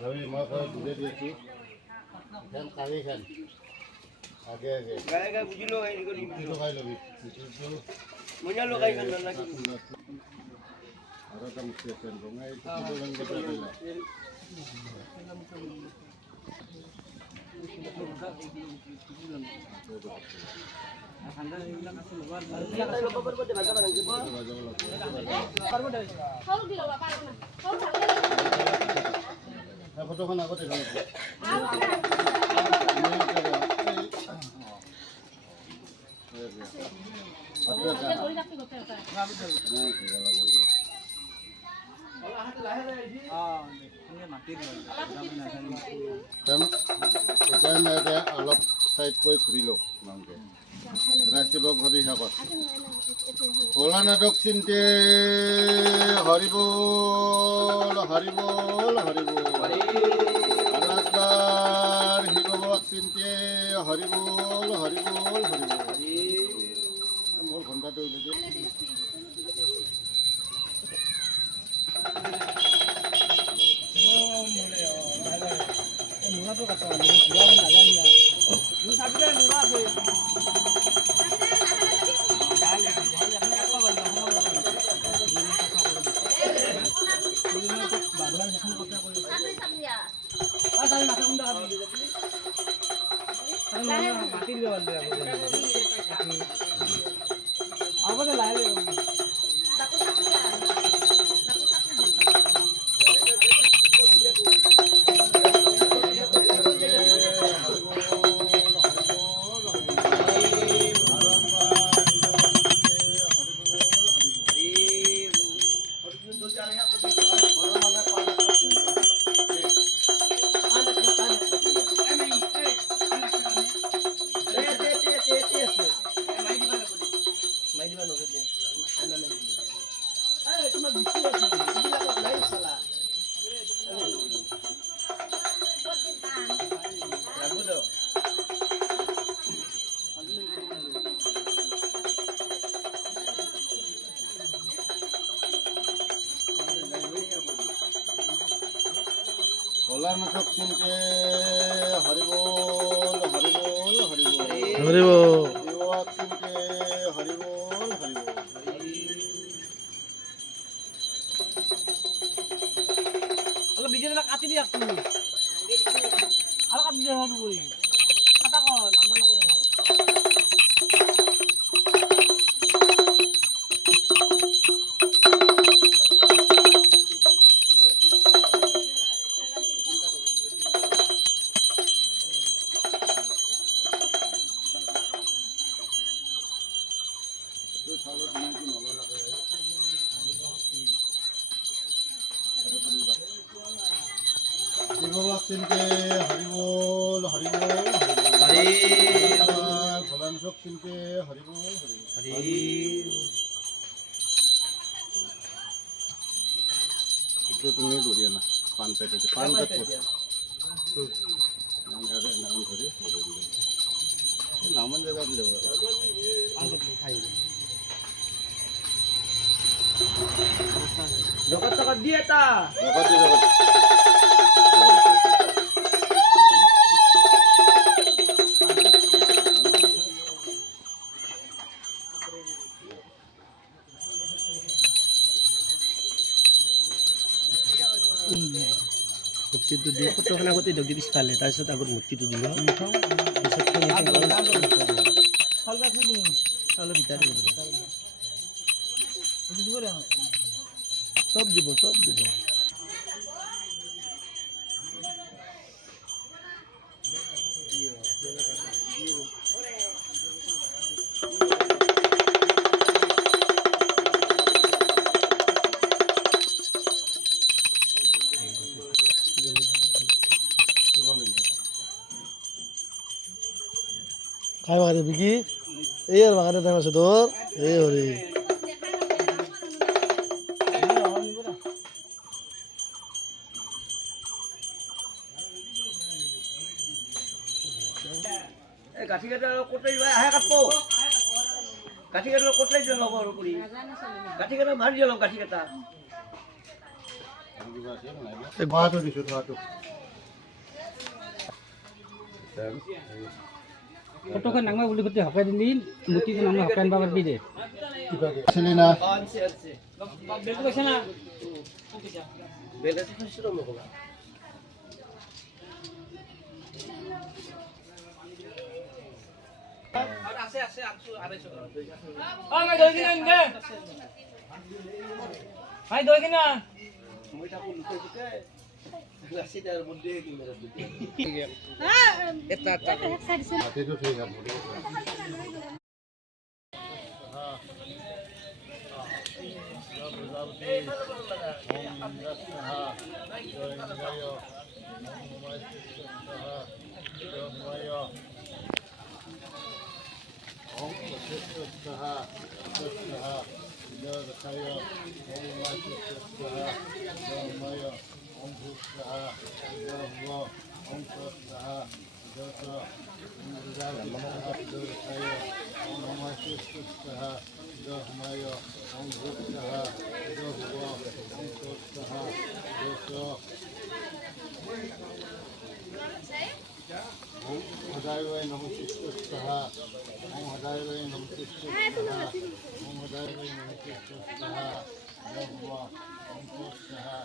रवि मैं दूधे दिए खान खावे खान आगे आगे गाय बुझी लो है इनको तो खाई लो भी मुझे लो गाय खाना लगा और कम से कम दूंगा एक तो लंग बता देला फोटो खान आगते अलग साइडকৈ ঘূৰি লওক মাংকে ৰাষ্ট্ৰীয় ভাবি হিসাবত ভোলা নাটক চিন্তে হৰিবল হৰিবল হৰিবল আনাকবাৰ শিৱক চিন্তে হৰিবল হৰিবল হৰিবল মোৰ ঘণ্টাটো मुरादो का तो नहीं पूरा बना जाएगा ये सब पे मुराद है डाल ले भाई अपने का बन रहा हूं ये तो बाबला जखन কথা কই आ তাই মাথা কুন্ডা খাবি তাই মাটি দিবে বল দে আগে লাইলে ভোলা নাটক চিন্তে হরিবল হরিবল হরিবল হরিবল শিৱক চিন্তে হৰিবল হৰিবল অলপ বিজেলা কাটি দিয়া তুমি আৰু কাটি দিয়া হল কই কাটা ক নাম্বাৰ নকৰে শিৱক চিন্তে হৰিবল হৰিবল হৰি ভোলা নাটক চিন্তে হৰিবল হৰি itu তুমি দৰিয়া না পান পেটে পান পেট নাম ধৰে নামন জায়গা দিলে জগত জগত দিয়ে তা জগত জগত মূৰ্তিটো দি ফটোখন আগতে দিয়ক পিছফালে তাৰপিছত আগত মূৰ্তিটো দিলোঁ চাউলৰ ভিতৰত চব দিব চব দিব খাই বাগারে বিকি এই আর বাগারে টাইম আছে তোর এই হরে গাঠি কাটা কোটাই আহে কাটবো কাঠি কাটা কতলাই দিলাম লবণ করি কাঠি কাটা মারি দিলাম কাঠি কাটা এই বাতো দিছো বাতো ফটোখন নাংমা বুলি কতে হকাই দিলি মুটিটো নাংমা হকাই আনবা পারবি দে ছিলি না বেলটো কইছ না বেলাতে খুশি রকম হবে আছে আছে আছো আড়াইশো ভাই দই কিনা দে ভাই দই কিনা মইটা কোন লুকাইছে লাসিটার মধ্যে কি মেরা দিতে এটা হাতেটো ঠিক আছে Hadayway Namaskar Om Hadayway Namaskar Om Hadayway Namaskar Om Toshaha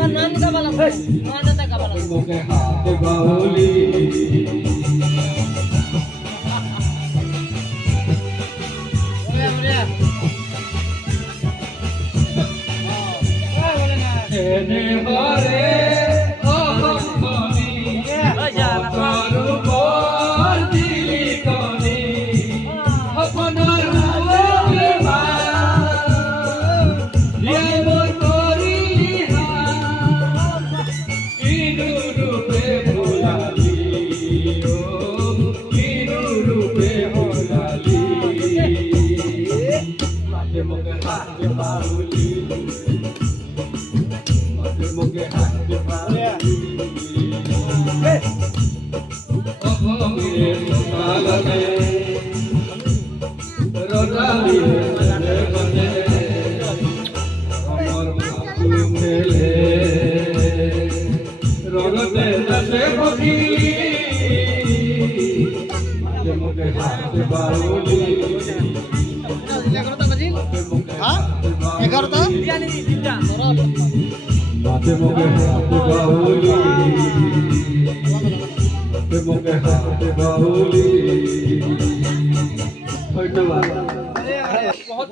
Kanan ka ba lang? Ano ta ka ba lang? मुके हाथ बाहुली एने हरे अहमनी करू पर दिली कनी अपन रूपे माया ये मोर करी इनु रूपे भुलाली ओ इनु रूपे भुलाली माते मुके हाथ बाहुली मुके हाथ बाहुली ओ मेरे मालने रोजाली बने बने अमर मातु मेले रोगते दसे भगिली मुके हाथ बाहुली माते मुके हाथ बाहुली माते मुके हाथ बाहुली बहुत